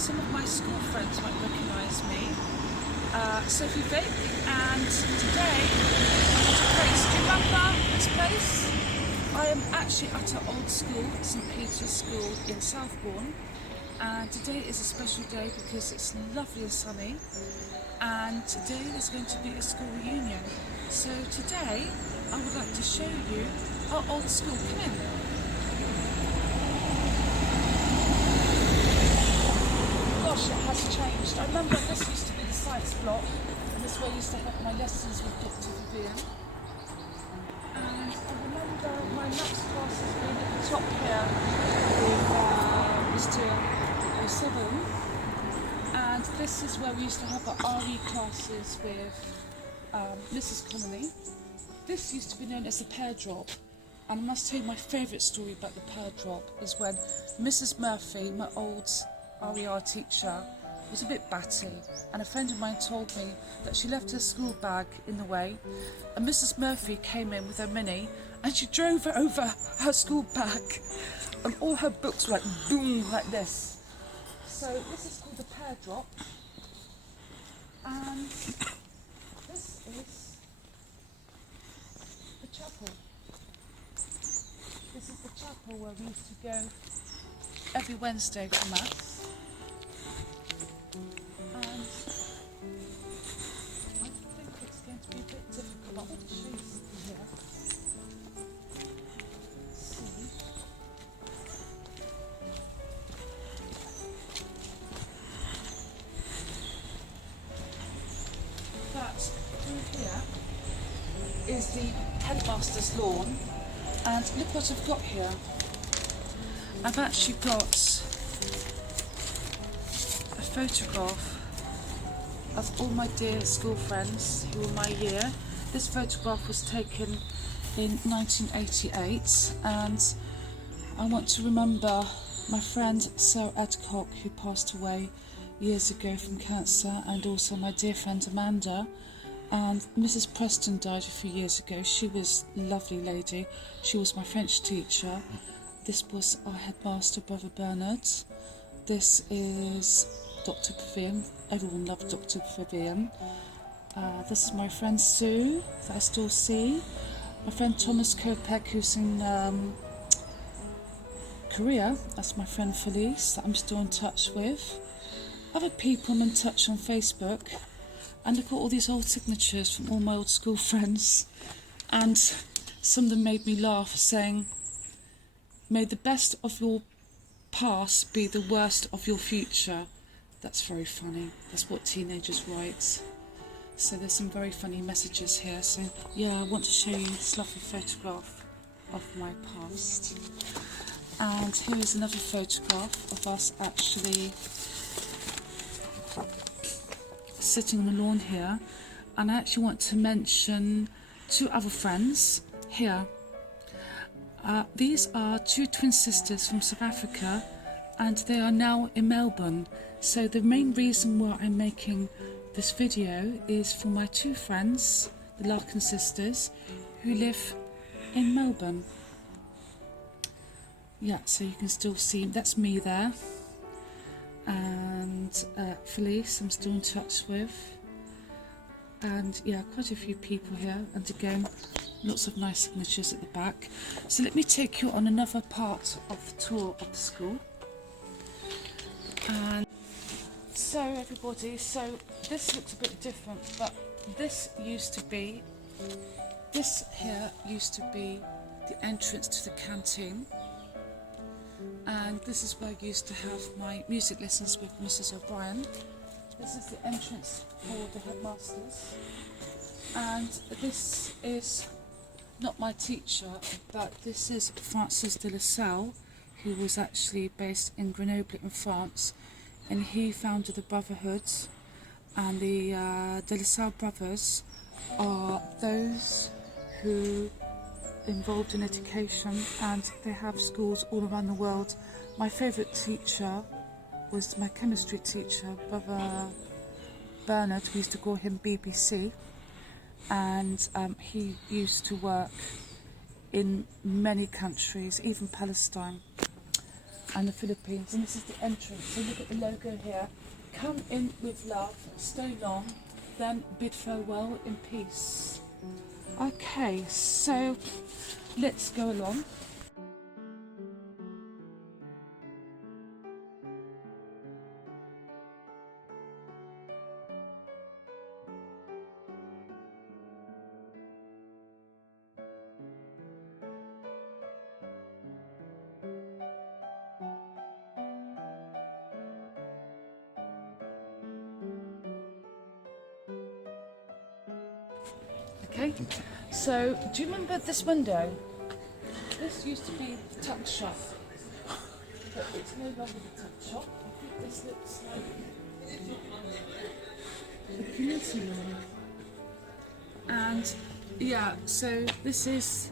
some of my school friends might recognise me. Sophie Vick, and today I'm at a place. Do you remember this place? I am actually at our old school, St Peter's School in Southbourne, and today is a special day because it's lovely and sunny, and today there's going to be a school reunion. So today I would like to show you our old school. Come in. Gosh, it has changed. I remember this used to be the science block, and this is where I used to have my lessons with Dr. Vivian. And I remember my maths classes being at the top here with Mr. Southbourne. And this is where we used to have our RE classes with Mrs. Connolly. This used to be known as the pear drop. And I must tell you, my favourite story about the pear drop is when Mrs. Murphy, my old RER teacher, was a bit batty, and a friend of mine told me that she left her school bag in the way, and Mrs. Murphy came in with her Mini and she drove her over her school bag, and all her books were like boom, like this. So this is called the pear drop, and this is the chapel. This is the chapel where we used to go every Wednesday for Maths. And I think it's going to be a bit difficult. I want to show you something here. Let's see. That through here is the headmaster's lawn, and look what I've got here. I've actually got a photograph of all my dear school friends who were my year. This photograph was taken in 1988, and I want to remember my friend Sarah Adcock, who passed away years ago from cancer, and also my dear friend Amanda. And Mrs. Preston died a few years ago. She was a lovely lady. She was my French teacher. This was our headmaster, Brother Bernard. This is Dr. Vivian. Everyone loved Dr. Vivian. This is my friend Sue, that I still see. My friend Thomas Kopek, who's in Korea. That's my friend Felice, that I'm still in touch with. Other people I'm in touch on Facebook. And look at all these old signatures from all my old school friends. And some of them made me laugh, saying, "May the best of your past be the worst of your future." That's very funny. That's what teenagers write. So there's some very funny messages here. So yeah, I want to show you this lovely photograph of my past. And here is another photograph of us actually sitting on the lawn here. And I actually want to mention two other friends here. These are two twin sisters from South Africa, and they are now in Melbourne. So the main reason why I'm making this video is for my two friends, the Larkin sisters, who live in Melbourne. Yeah, so you can still see, that's me there. And Felice, I'm still in touch with. And yeah, quite a few people here, and again, lots of nice signatures at the back. So let me take you on another part of the tour of the school. And so everybody, so this looks a bit different, but this here used to be the entrance to the canteen. And this is where I used to have my music lessons with Mrs. O'Brien. This is the entrance for the headmasters. And this is not my teacher, but this is Francis de la Salle, who was actually based in Grenoble in France, and he founded the Brotherhood. And the de la Salle brothers are those who involved in education, and they have schools all around the world. My favourite teacher was my chemistry teacher, Brother Bernard. We used to call him BBC, and he used to work in many countries, even Palestine. and the Philippines, and this is the entrance. So look at the logo here. Come in with love, stay long, then bid farewell in peace. Okay, so let's go along. Okay, so do you remember this window? This used to be the tuck shop, but it's no longer the tuck shop. I think this looks like the community room. And yeah, so this is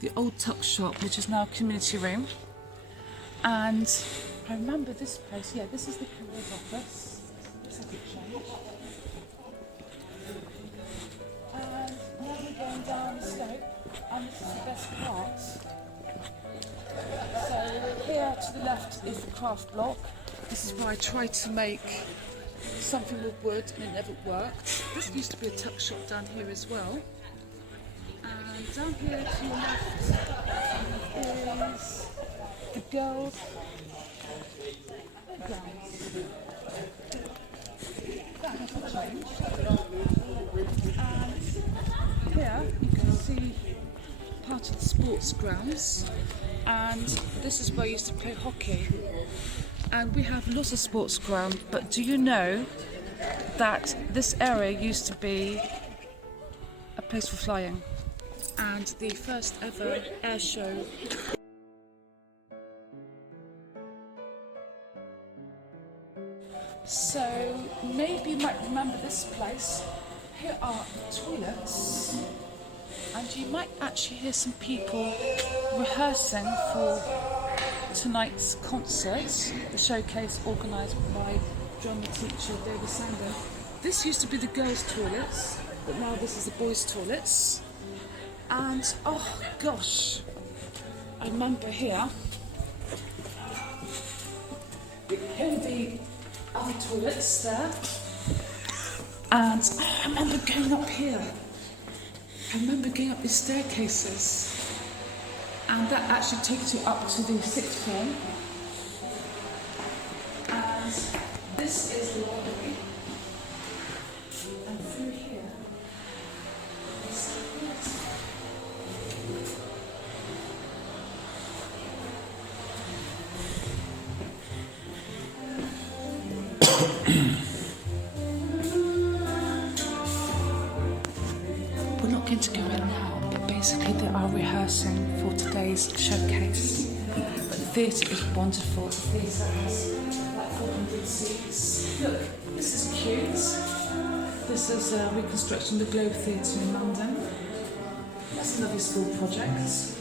the old tuck shop, which is now a community room. And I remember this place, yeah, this is the careers office. Looks like it changed. And now we're going down the slope, and this is the best part. So here to the left is the craft block. This is where I tried to make something with wood and it never worked. This used to be a tuck shop down here as well. And down here to your left is the girls' playgrounds. That hasn't changed. And here you can see part of the sports grounds, and this is where I used to play hockey. And we have lots of sports ground, but do you know that this area used to be a place for flying, and the first ever air show. So maybe you might remember this place. Here are the toilets, and you might actually hear some people rehearsing for tonight's concert, the showcase organised by drama teacher David Sander. This used to be the girls' toilets, but now this is the boys' toilets. And oh gosh, I remember here the other toilets there, and I remember going up here. I remember going up these staircases, and that actually takes you up to the sixth form. And this is the library, and through here is the theatre. We're not going to go in now, but basically they are rehearsing for today's showcase. But the theatre is wonderful. The theatre has like 400 seats. Look, this is cute. This is a reconstruction of the Globe Theatre in London. That's a lovely school project.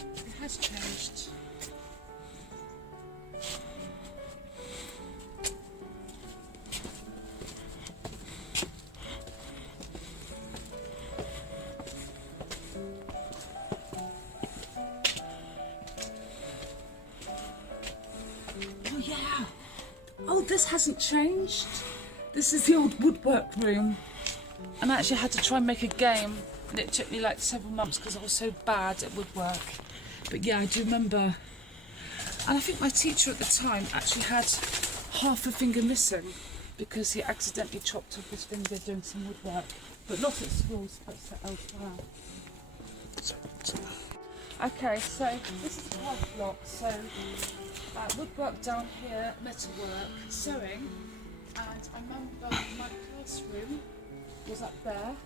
It has changed. Oh yeah. Oh, this hasn't changed. This is the old woodwork room. And I actually had to try and make a game, and it took me like several months because I was so bad at woodwork. But yeah, I do remember, and I think my teacher at the time actually had half a finger missing because he accidentally chopped off his finger doing some woodwork. But not at schools, but elsewhere. Okay, so this is the craft block. So woodwork down here, metalwork, sewing, and I remember my classroom was up there.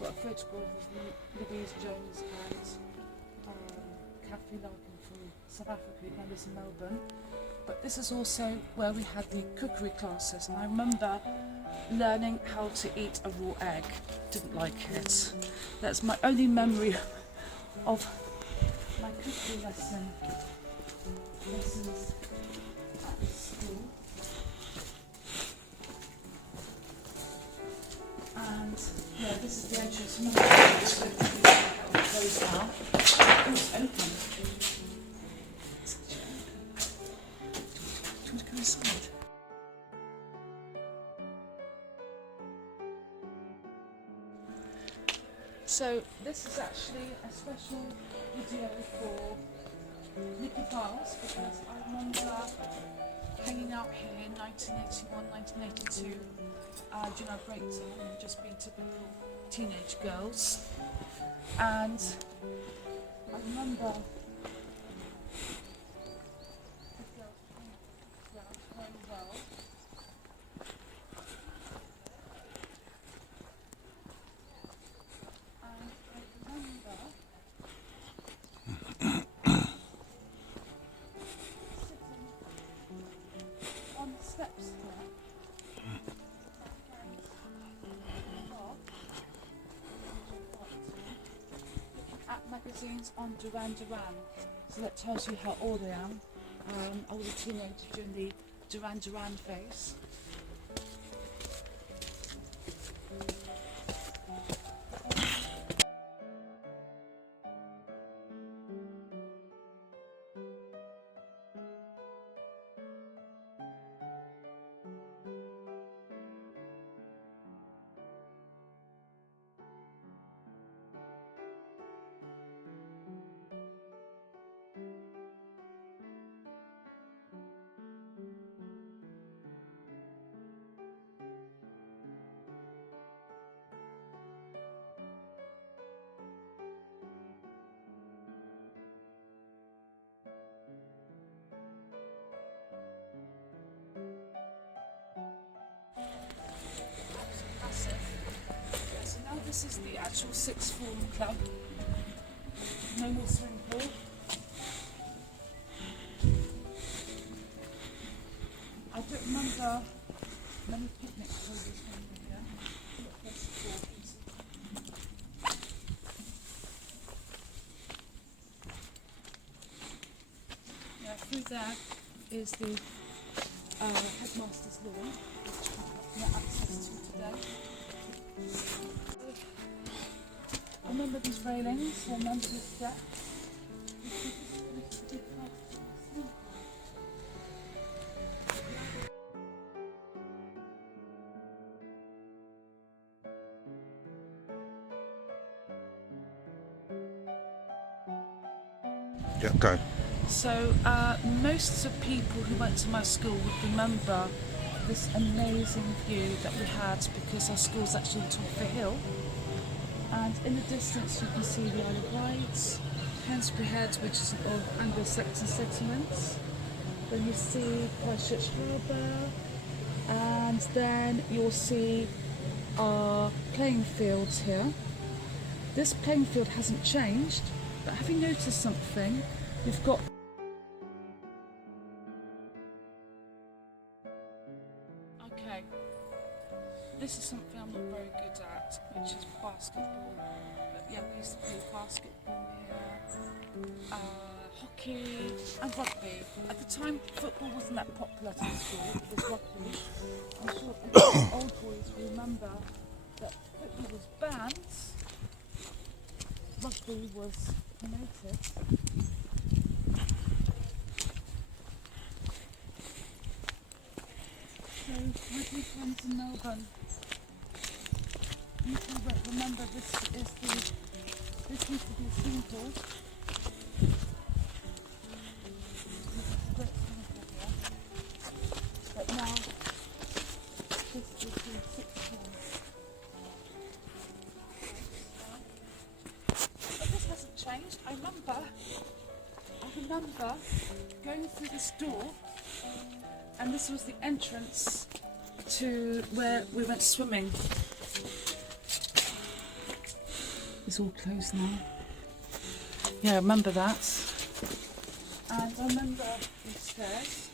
got a photograph of Louise Jones and Kathy Larkin from South Africa, who now lives in Melbourne. But this is also where we had the cookery classes, and I remember learning how to eat a raw egg. Didn't like it. That's my only memory of my cookery lessons at school. And yeah, this is the entrance. Remember, it's closed now. Oh, it's open. Do you want to go inside? So this is actually a special video for Nicky Files, because I remember hanging out here in 1981, 1982 during our break time and just being typical teenage girls. And I remember the girls playing around very well. And I remember sitting on the steps here at magazines on Duran Duran. So that tells you how old I am. I was a teenager during the Duran Duran phase. So now this is the actual sixth form club. No more swimming pool. I don't remember many picnic tables when we were here. Yeah, through there is the headmaster's lawn, which we have no access to today. I remember these railings, I remember this step. Yeah, go. So most of the people who went to my school would remember this amazing view that we had, because our school's actually on top of a hill. And in the distance you can see the Isle of Wight, Pensbury Head, which is of Anglo-Saxon settlements. Then you see Christchurch Harbour, and then you'll see our playing fields here. This playing field hasn't changed, but have you noticed something? We've got okay. This is something I'm not very good at, which is basketball. But yeah, we used to play basketball here, hockey and rugby. At the time, football wasn't that popular at the school, it was rugby. I'm sure the old boys will remember that football was banned, rugby was promoted. So, my dear friends in Melbourne, you can remember this used to be a swimming pool. This is a great swimming pool here. But now, this is the sixth pool. But this hasn't changed. I remember going through this door, and this was the entrance to where we went swimming. is all closed now. Yeah, I remember that. And I remember the stairs.